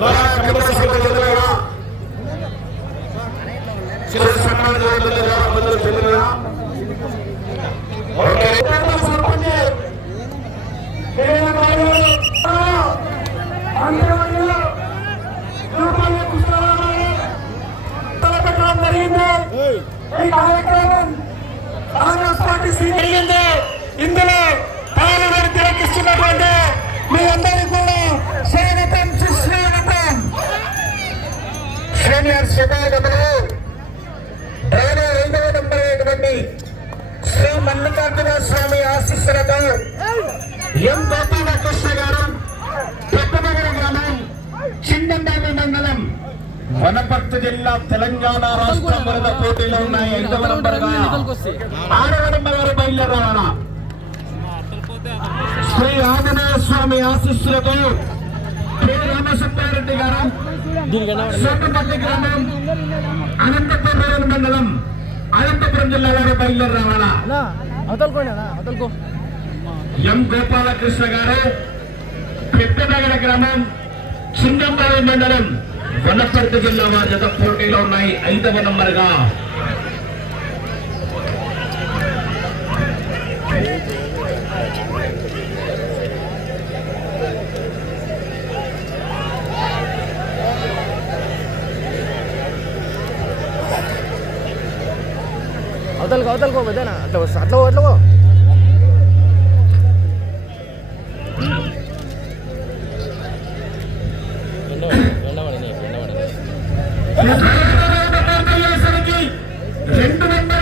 ద్వారా కమిటీ సభ్యులు చెందిన శిరస్సు సన్మానం చేయడం అందరూ చెందిన ఓకే సర్పంచ్ ఇందులో పాల్గొని మీ అందరూ సీనియర్ శుభాగతులు డ్రైవర్ ఐదవ నంబర్ అయినటువంటి శ్రీ మల్లికార్జున స్వామి ఆశీస్సులతో ఎం గోపాలకృష్ణ గారు పెద్దనగర గ్రామం చిందంబాబు మండలం వనపర్తి జిల్లా తెలంగాణ రాష్ట్ర వరద పోటీలో ఉన్న ఐదవ నంబర్గా ఆరవ నంబర్ గారు బయలుదేరాలన్నా శ్రీ ఆంజనేయ స్వామి ఆశీస్సులతో శ్రీ రామసుబ్బారెడ్డి గారు సోమపల్లి గ్రామం అనంతపురం మండలం అనంతపురం జిల్లా వారు బయలుదేరి రావాలా? ఎం గోపాలకృష్ణ గారు పెద్దనగర గ్రామం చింగంబావి మండలం వనపర్తి జిల్లా వారి జత పోటీలో ఉన్నాయి ఐదవ నంబర్గా. అవతలకు అవతలకో పెద్దనా అట్లా వస్తా అట్లా అట్లా రెండు వందల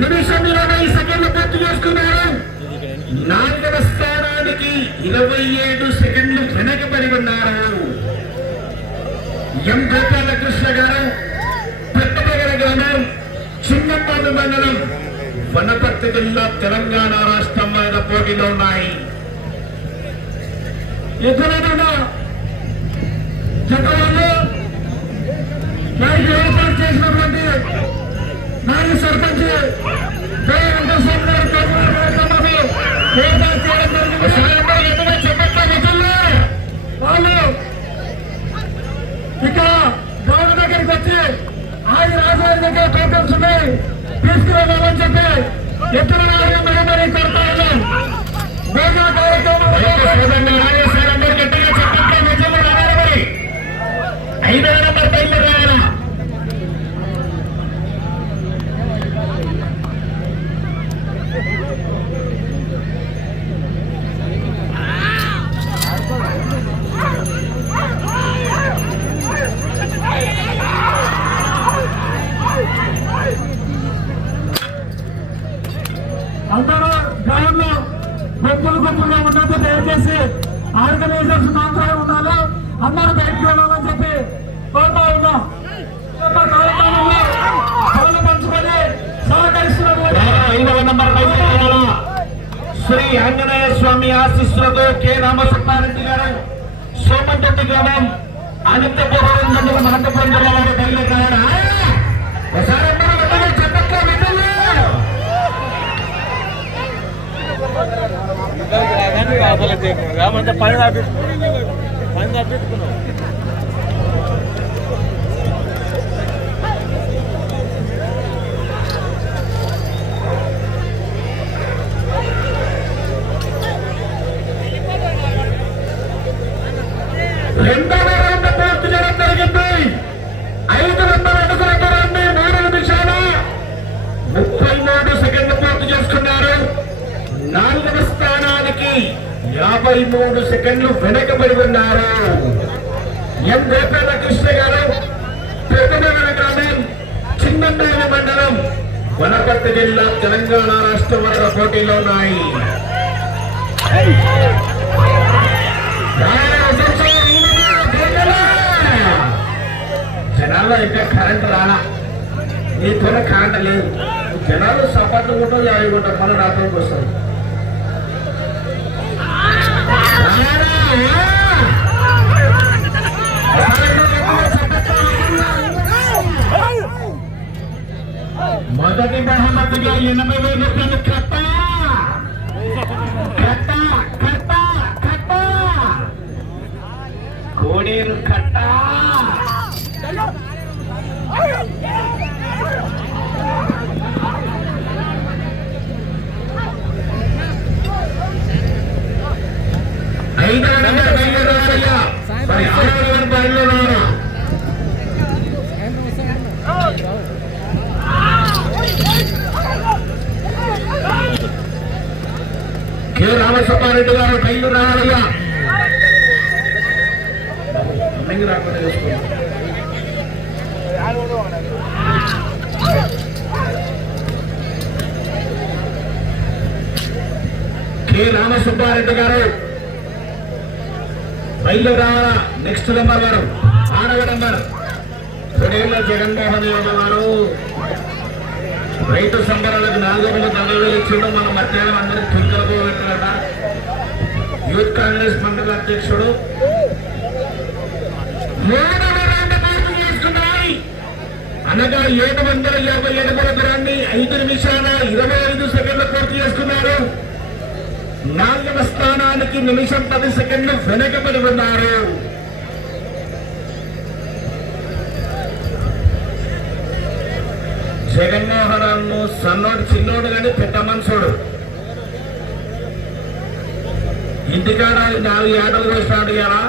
నిమిషం ఇరవై నాలుగవ స్థానానికి ఇరవై ఏడు సెకండ్లు వెనకబడి ఉన్నారు. ఎంత వనపర్తి జిల్లా తెలంగాణ రాష్ట్రం మీద పోటీలో ఉన్నాయి ఎదురైనా జగవాళ్ళు నాకు ఏర్పాటు చేసినటువంటి నాయక సర్పంచ్ జయ వెంకటేశ్వర ఏర్పాటు చేయడం జరిగింది. వాళ్ళు ఇక గౌడ దగ్గరికి వచ్చి ఆయన రాజధాని దగ్గర టోకన్స్ ఉన్నాయి తీసుకురావాలని చెప్పి ఎత్తున నాయకులు మరీ కొరత. దయచేసి ఆర్గనైజర్స్ మాత్రమే ఉన్నారు అందరూ బయటకు వెళ్ళాలని చెప్పి కోరుతా ఉన్నాం. శ్రీ ఆంజనేయ స్వామి ఆశీస్సులతో కె. రామసుబ్బారెడ్డి గారు సోమంతొట్టి గ్రామం అనంతపురం మండలం అనంతపురం జిల్లా వారు బయలుదేరారా ఒకసారి రామంతా పని తప్పించుకున్నాం పని తప్పించుకున్నావు రెండవ రౌండ్ పూర్తి చేయడం జరిగింది ఐదు వందల అడుగుల దూరాన్ని మూడు నిమిషాల ముప్పై మూడు సెకండ్లు పూర్తి చేసుకున్నారు నాలుగవ స్థానానికి యాభై మూడు సెకండ్లు వెనకబడి ఉన్నారు ఎం గోపాల కృష్ణ గారు పెద్దనగర గ్రామం చిన్నందాని మండలం వనపర్తి జిల్లా తెలంగాణ రాష్ట్రం వరకు పోటీలో ఉన్నాయి. జనాల్లో ఇంకా కరెంట్ రాలా. నీతో కరెంట్ లేదు. జనాలు సపాట్లు కొట్టో యాభై కొట్టో మన రాత్రికి వస్తారు మొదటి బహుమతిగా ఎనభై వేల రూపాయలు కట్ట. కట్ట కట్ట కట్ట. పేరు కట్ట. బయలుదేరారయ్యా మరి బయలుదేరారా. కె రామసుబ్బారెడ్డి గారు బయలు రావాలయ్యా అన్నంగి రాకుండా చూసుకోండి. కె రామసుబ్బారెడ్డి గారు. బయలు రావాలా? నెక్స్ట్ నెంబర్ గారు ఆరవ నెంబర్ తొడేళ్ళ జగన్మోహన్ రెడ్డి గారు రైతు సంబరాలకు నాలుగు వందల నలభై వేలు ఇచ్చిండు. మన మధ్యాహ్నం అందరూ చురుకలకు పెట్టారట యూత్ కాంగ్రెస్ మండల అధ్యక్షుడు అనగా ఏడు వందల యాభై అడుగుల దూరాన్ని ఐదు నిమిషాల ఇరవై ఐదు సెకండ్లు పూర్తి చేస్తున్నారు. నాలుగవ స్థానానికి నిమిషం పది సెకండ్లు వెనకబడి ఉన్నారు. జగన్మోహన్ సన్నోడు చిన్నోడు కానీ పెద్ద మనుషుడు. ఇంటికాడ నాలుగు ఏటలు వేస్తాడు కదా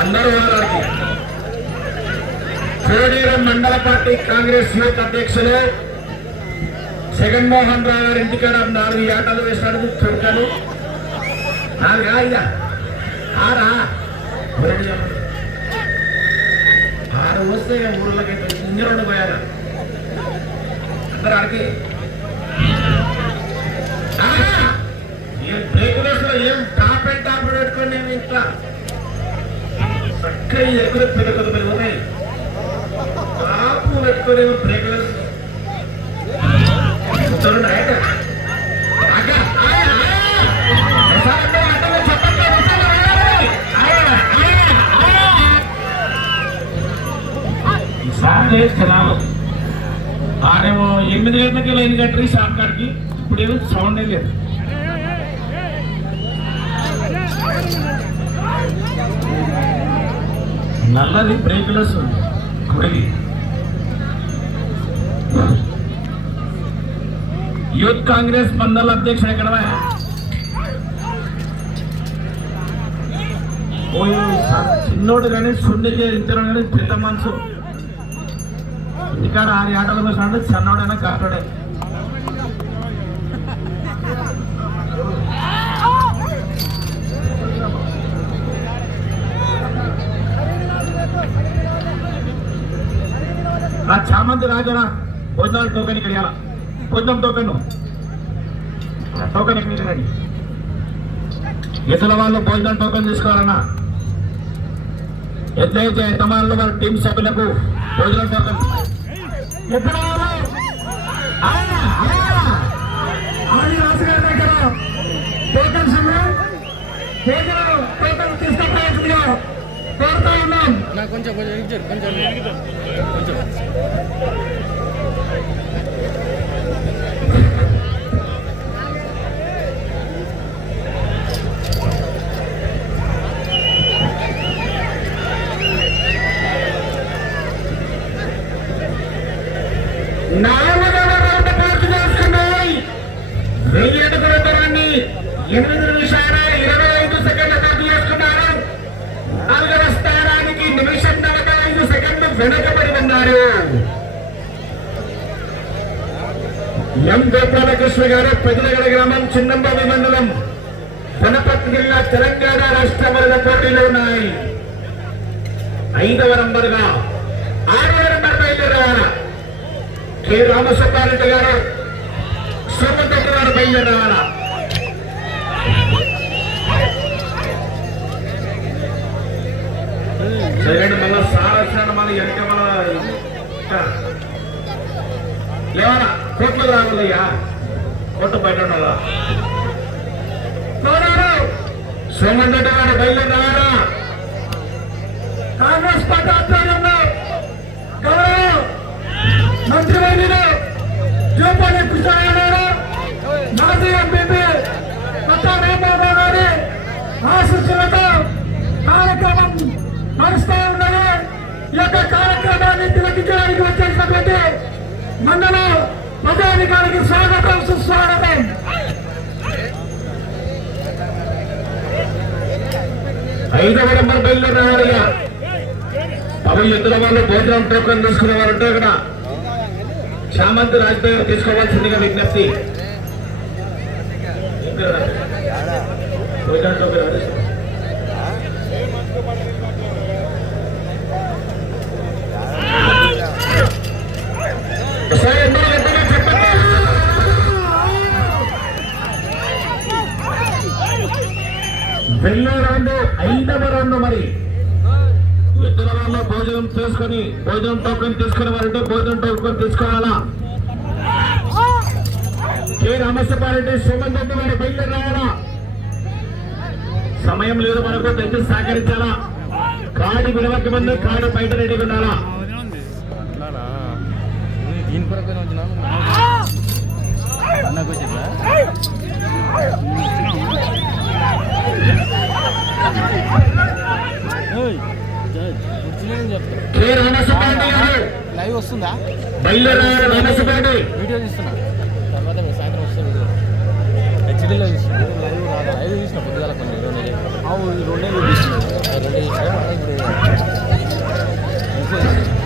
అందరూ వాళ్ళకి కోడేరు మండల పార్టీ కాంగ్రెస్ యూత్ అధ్యక్షులు జగన్మోహన్ రావు గారి ఇంటికాడ నాలుగు ఏటలు వేస్తాడు చురుకలు. నాలుగు ఇక ఆరా ఆరు వస్తే ఇక ఊళ్ళకైతే ఇంజన్ పోయారు. అందరు ఆడికి ఏం బ్రేకులెస్ ఏం టాప్ అండ్ టాప్ పెట్టుకోండి ఏమి ఇంత చక్కగా ఎగురు పెరుగుతుంది మీరు ఉన్నాయి టాపు పెట్టుకొని చూడండి. ఎనిమిది గంటలకి లైన్ కట్టి షాప్ కాడికి ఇప్పుడు ఏమో సౌండే లేదు. నల్లది బ్రేక్లెస్ గుడికి యూత్ కాంగ్రెస్ మండల అధ్యక్షుడు ఎక్కడ ఓ చిన్నోడు కానీ సున్నికి ఇద్దరు కానీ పెద్ద మనసు. ఇక్కడ ఆరు ఆటలు కూర్చున్నాడు చిన్నోడైనా కాటోడే ఆ చామంతి రాజరా భోజనాలు టోకెన్ ఇక్కడ ఇవ్వాలా భోజనం టోకెన్ టోకెన్ ఇక్కడ రండి ఇతర వాళ్ళు భోజనం టోకెన్ తీసుకోవాలన్నా. ఎట్లయితే యజమానులు వాళ్ళ టీం సభ్యులకు భోజనం టోకెన్ ఎక్కడ ఆయన, ఆయన. ఆది గారి దగ్గర టోకెన్స్ ఉన్నాయి భోజనం టోకెన్ కోరుతా ఉన్నాం కొంచెం కొంచెం కొంచెం కొంచెం ఎనిమిది నిమిషాల ఇరవై ఐదు సెకండ్ల పూర్తి చేస్తున్నారు నాలుగవ స్థానానికి నిమిషం నలభై ఐదు సెకండ్లు వెనకబడి ఉన్నారు. ఎం. గోపాలకృష్ణ గారు పెదలగడ గ్రామం చిన్నంబాబి మండలం వనపర్తి జిల్లా తెలంగాణ రాష్ట్ర వరద పోటీలు ఉన్నాయి. ఐదవ నంబర్గా ఆరవ నంబర్ బయలుదేరాల కె. రామసుబ్బారెడ్డి గారు సోమదత్త గారు బయలుదేరాల సరే మళ్ళీ సార్ వచ్చాడు మన వెనక మన లేవనా? కోట్లు రావాలయ్యా కోట్లు బయట ఉండాలా? సోమదత్త బయలుదేరారా? కాంగ్రెస్ పార్టీ ఆధ్వర్యంలో గౌరవ మంత్రివర్యులు జోపాలి కృష్ణయ్య నడుస్తూ ఉన్నది. ఈ యొక్క కార్యక్రమాన్ని తిలకించడానికి వచ్చేసినటువంటి మండల ప్రజాధికారికి స్వాగతం సుస్వాగతం. ఐదవ నెంబర్ బయలుదేరినవాడుగా బాబు ఎద్దుల వాళ్ళు భోజనం టోకన్ తీసుకునే వారు ఉంటే ఇక్కడ చామంతి రాజ్భాయ్ గారు తీసుకోవాల్సిందిగా విజ్ఞప్తి. భోజనం టోకన్ వెళ్ళే రౌండ్ ఐదవ రౌండ్ మరి. వాళ్ళు భోజనం చేసుకొని భోజనం టోకెన్ తీసుకునే వారంటే భోజనం టోకెన్ తీసుకోవాలా? కె రామస్వారెడ్డి సుమన్ రెడ్డి వారి బయలుదేరి రావాలా? సమయం లేదు మనకు దయచేసి సహకరించాలా? కాడి విడవక ముందు కాడి బయట రెడీగా ఉండాలా? లైవ్ వస్తుందా? వీడియో తీస్తున్నా. తర్వాత మీరు సాయంత్రం వస్తే వీడియో. హెచ్డీలో తీస్తున్నా. లైవ్ రాదా? లైవ్ తీసిన పొద్దుగాల కొన్ని రెండు నెలలు రెండు తీసిన రెండు మళ్ళీ ఇప్పుడు ఇంకో తీస్తున్నా.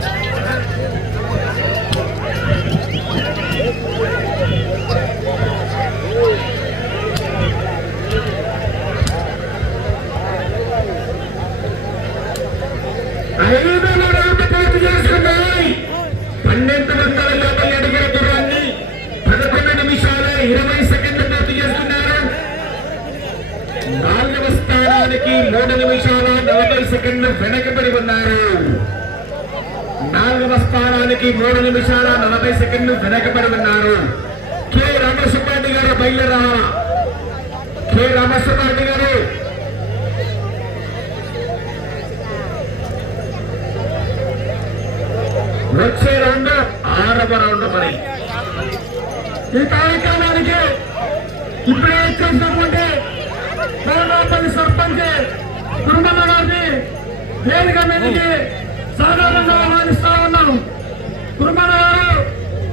ఐదు రౌండ్ పూర్తి చేసుకున్నాయి పన్నెండు వందల యాభై అడుగుల దూరాన్ని పదకొండు నిమిషాల ఇరవై సెకండ్లు పూర్తి చేసుకున్నారు నాలుగవ స్థానానికి మూడు నిమిషాల నలభై సెకండ్లు వెనకబడి ఉన్నారు నాలుగవ స్థానానికి మూడు నిమిషాల నలభై సెకండ్లు వెనకబడి ఉన్నారు కె రామసుబ్బారెడ్డి గారు బయలుదేరాలా కె రామసుబ్బారెడ్డి గారు వచ్చే రౌండ్ ఆరవ రౌండ్ మరి. ఈ కార్యక్రమానికి ఇప్పుడే వచ్చేసినటువంటి కోరనాపల్లి సర్పంచ్ కుటుంబ గారిని వేదిక మీదకి సాధారణంగా ఆహ్వానిస్తా ఉన్నాం కుటుంబ గారు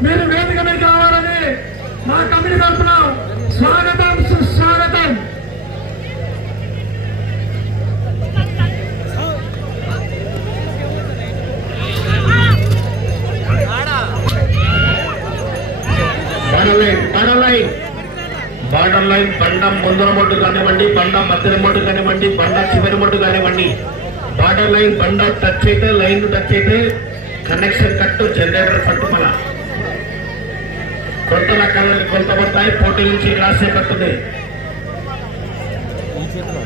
మీరు వేదిక మీదకి రావాలని మా కమిటీ తరఫున స్వాగతం సుస్వాగతం border line border line border line బండ ముందర మొట్టు కానివ్వండి బండ మధ్యన మొట్టు కానివ్వండి బండ చివరి మొట్టు కానివ్వండి. బార్డర్ లైన్ బండ టచ్ అయితే లైన్ టచ్ అయితే కనెక్షన్ కట్టు జనరేటర్ పట్టుమల కొత్త కొంత పడతాయి పోటీ నుంచి రాసే పట్టుది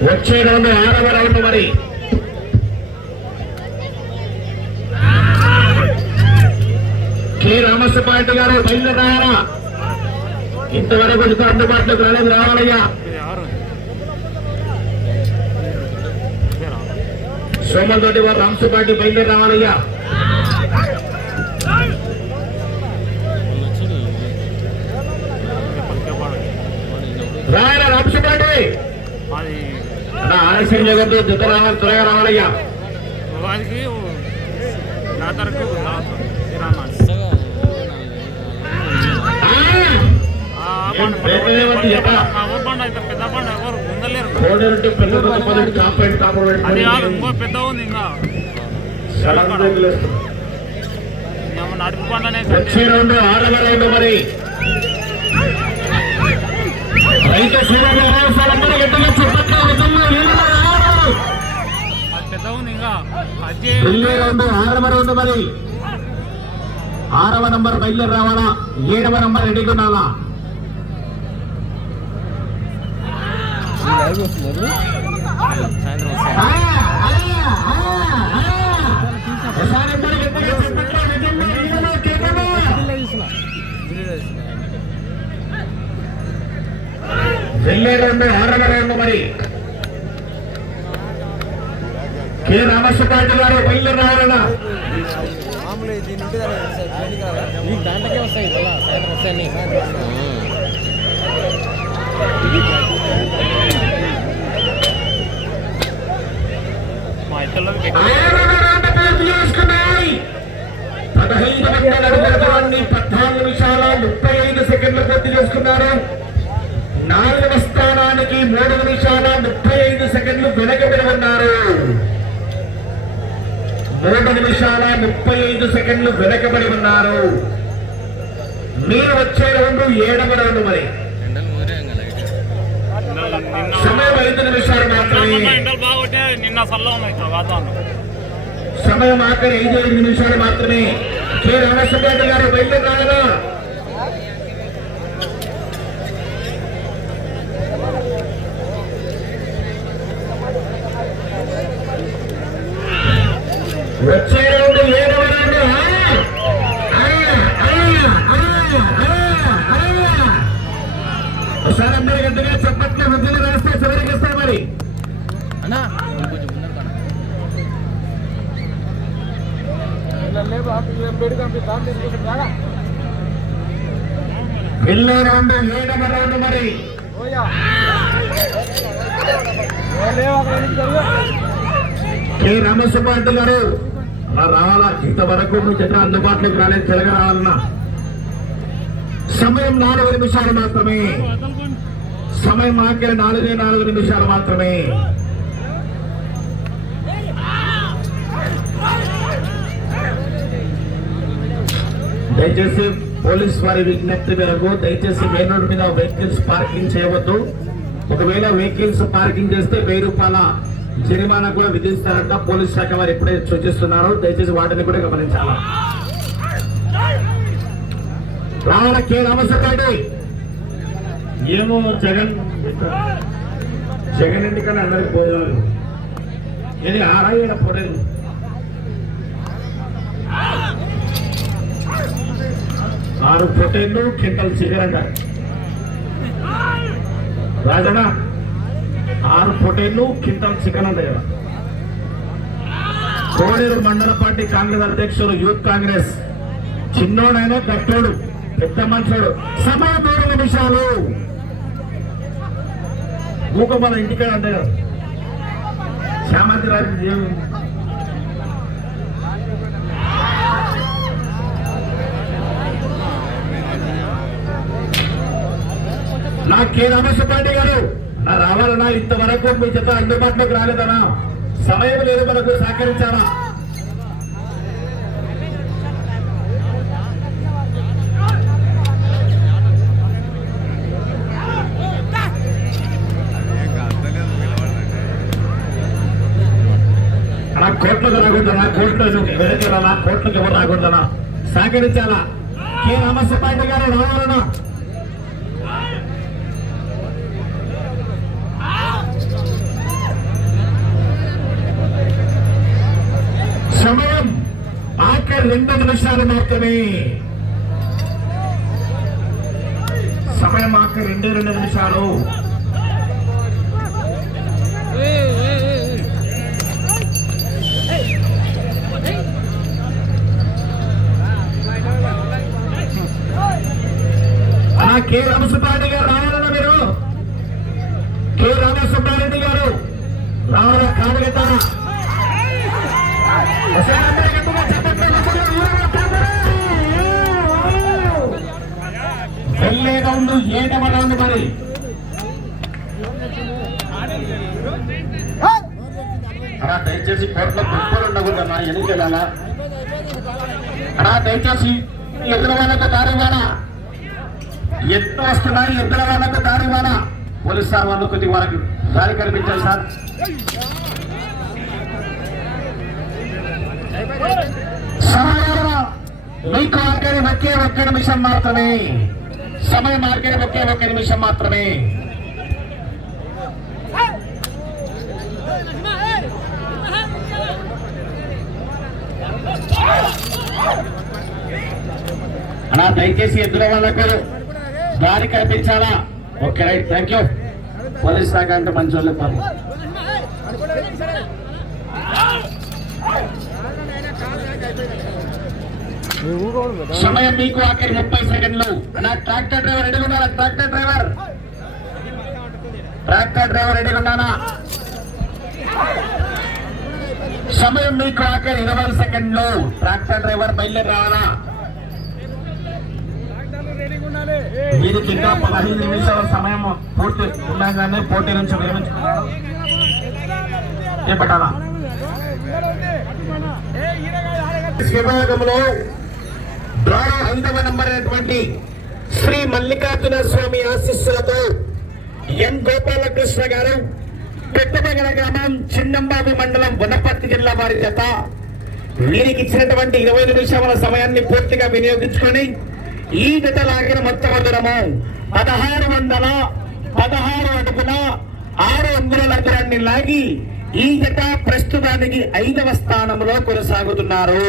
వచ్చే రౌండ్ ఆరవ రౌండ్ మరి. కె రామసుబ్బారెడ్డి గారు బయలుదేరారా? ఇంతవరకు ఇంకా అందుబాటులోకి రాలేదు. రావాలయ్యా. సోమలతోటి వారు రామసుబ్బారెడ్డి బయలుదేరి రావాలయ్యా. రాయరా నా ఆలస్యం జగత్తు జత రావాలి త్వరగా రావాలయ్యా. అది కాదు ఇంకో పెద్ద ఉంది ఇంకా. నడుపు రౌండ్ మరి. పెద్ద ఉంది ఇంకా. ఆరవ మరి. ఆరవ నంబర్ బయలుదేరి రావాలా? ఏడవ నంబర్ రెడీగా ఉండాలా లైవ్ వస్తుంది సాయంత్రం వస్తాను ఆ, ఆ, ఆ, ఆ. ఒకసారి అందరూ గట్టిగా చెప్పట్లు నిజంగా నీళ్ళలో కేకలు. లైవ్ ఇస్తున్నా వీడియో ఇస్తున్నా వెళ్ళే రౌండ్ ఆరవ రౌండ్ మరి కె రామసుబ్బారెడ్డి గారు బయలుదేరి రావాలన్నా మామూలు దీని నీకు దాంట్లోకే వస్తాయి సాయంత్రం వస్తాయని మా ఇద్దరులోకి ఆరవ రౌండ్ పూర్తి చేసుకున్నాయి పదహైదు వందల అడుగుల దూరాన్ని పద్నాలుగు నిమిషాల ముప్పై ఐదు ద్వారా నాలుగవ స్థానానికి మూడు నిమిషాల ముప్పై ఐదు సెకండ్లు వెనకబడి ఉన్నారు. మూడు నిమిషాల ముప్పై ఐదు సెకండ్లు వెనకబడి ఉన్నారు. మీరు వచ్చే రౌండ్ ఏడవ రౌండ్ మరి. సమయం ఐదు నిమిషాలు మాత్రమే. నిన్న సమయం ఆఖరి ఐదు ఐదు నిమిషాలు మాత్రమే. కె రామసుబ్బారెడ్డి గారు బయలుదేరి వచ్చే రౌండ్ ఏడవ రౌండ్ ఒకసారి అందరి గట్టిగా చెప్పట్లే మధ్యలో రాస్తే చివరికి ఇస్తా మరి అన్నా రౌండ్ ఏడవ రౌండ్ మరి కె రామసుబ్బారెడ్డి గారు? అలా రావాలా? ఇంతవరకు నువ్వు అందుబాటులోకి రాలేదు తిరగ సమయం నాలుగు నిమిషాలు మాత్రమే. సమయం ఆఖరి నాలుగే నాలుగు నిమిషాలు మాత్రమే. దయచేసి పోలీస్ వారి విజ్ఞప్తి మేరకు దయచేసి మెయిన్ రోడ్ మీద వెహికల్స్ పార్కింగ్ చేయవద్దు. ఒకవేళ వెహికల్స్ పార్కింగ్ చేస్తే వెయ్యి రూపాయల జరిమానా కూడా విధిస్తారంట. పోలీస్ శాఖ వారు ఎప్పుడే సూచిస్తున్నారో. దయచేసి వాటిని కూడా గమనించాలి? రావణ కె రామసరెడ్డి ఏమో జగన్ జగన్ ఎందుకని అందరికి పోయేవారు ఇది ఆరాయణ పోలేదు. ఆరు పొటేళ్ళు కింటల్ చికెన్ అంటారు రాజనా ఆరు పొటేళ్ళు కింటాల్ చికెన్ అంటే కదా. కోడేరు మండల పార్టీ కాంగ్రెస్ అధ్యక్షుడు యూత్ కాంగ్రెస్. చిన్నోడైనా గట్టోడు పెద్ద మనుషుడు. సమయం మూడు నిమిషాలు. ఊక మన ఇంటికాడ అంటే కదా. శ్యామంతి రాజు నా కే రామసుబ్బారెడ్డి గారు. రావాలన్నా ఇంతవరకు మీ చేత అందుబాటులోకి రాలేదనా సమయం లేదు మనకు సహకరించారా అలా కోట్లకు రాకూడదనా కోట్లు వెనకాలనా కోట్లకు ఎవరు రాకూడదనా సహకరించాలా? కే రామస్వామి గారు రావాలన్నా? రెండు నిమిషాలు మాత్రమే. సమయం ఆఖరి రెండు రెండు నిమిషాలు. ఆ కె. రామసుబ్బారెడ్డి గారు రావాలన్నా మీరు? కె. రామసుబ్బారెడ్డి గారు. రావాలా? కాదగతారా వెళ్ళే రౌండ్ ఏడవ రౌండ్ మరి? అలా దయచేసి కోర్టులో కుప్పలు ఉండకూడదన్నా ఎన్నికెళ్ళాలా అలా దయచేసి ఎదురు వాళ్ళకు దారివానా ఎత్తు వస్తున్నాయి ఎదురు వాళ్ళకు దారివానా పోలీస్ సార్ వాళ్ళు కొద్ది వాళ్ళకి దారి కనిపించారు సార్. సమయం మీకు ఆఖరి ఒకే ఒక్క నిమిషం మాత్రమే. సమయం ఆగిన ఒకే ఒక నిమిషం మాత్రమే. అలా దయచేసి ఎదురు వాళ్ళకు దారి కనిపించాలా okay right thank you police శాఖ అంటే మంచి వాళ్ళు సమయం మీకు ఆఖరి ముప్పై సెకండ్లు. నా ట్రాక్టర్ డ్రైవర్ రెడీ ఉన్నారా? Tractor driver? Tractor driver ready ఉన్నానా? సమయం మీకు ఆఖరి ఇరవై సెకండ్లు. ట్రాక్టర్ డ్రైవర్ బయలుదేరి రావాలా? వీరికి ఇంకా పదహైదు నిమిషాల సమయం పూర్తి ఉండగానే పోటీ నుంచి విరమించుకున్నారు. చేపట్టాలా విభాగంలో ద్వారా ఐదవ శ్రీ మల్లికార్జున స్వామి ఆశీస్సులతో ఎన్ గోపాలకృష్ణ గారు పెద్దమగల గ్రామం చిన్నంబాబు మండలం వనపర్తి జిల్లా వారి జత వీరికి ఇచ్చినటువంటి ఇరవై నిమిషాల సమయాన్ని పూర్తిగా వినియోగించుకొని ఈ జత లాగిన మొత్తం దూరము పదహారు వందల పదహారు అడుగుల ఆరు వందల దూరాన్ని లాగి ఈ జత ప్రస్తుతానికి ఐదవ స్థానంలో కొనసాగుతున్నారు.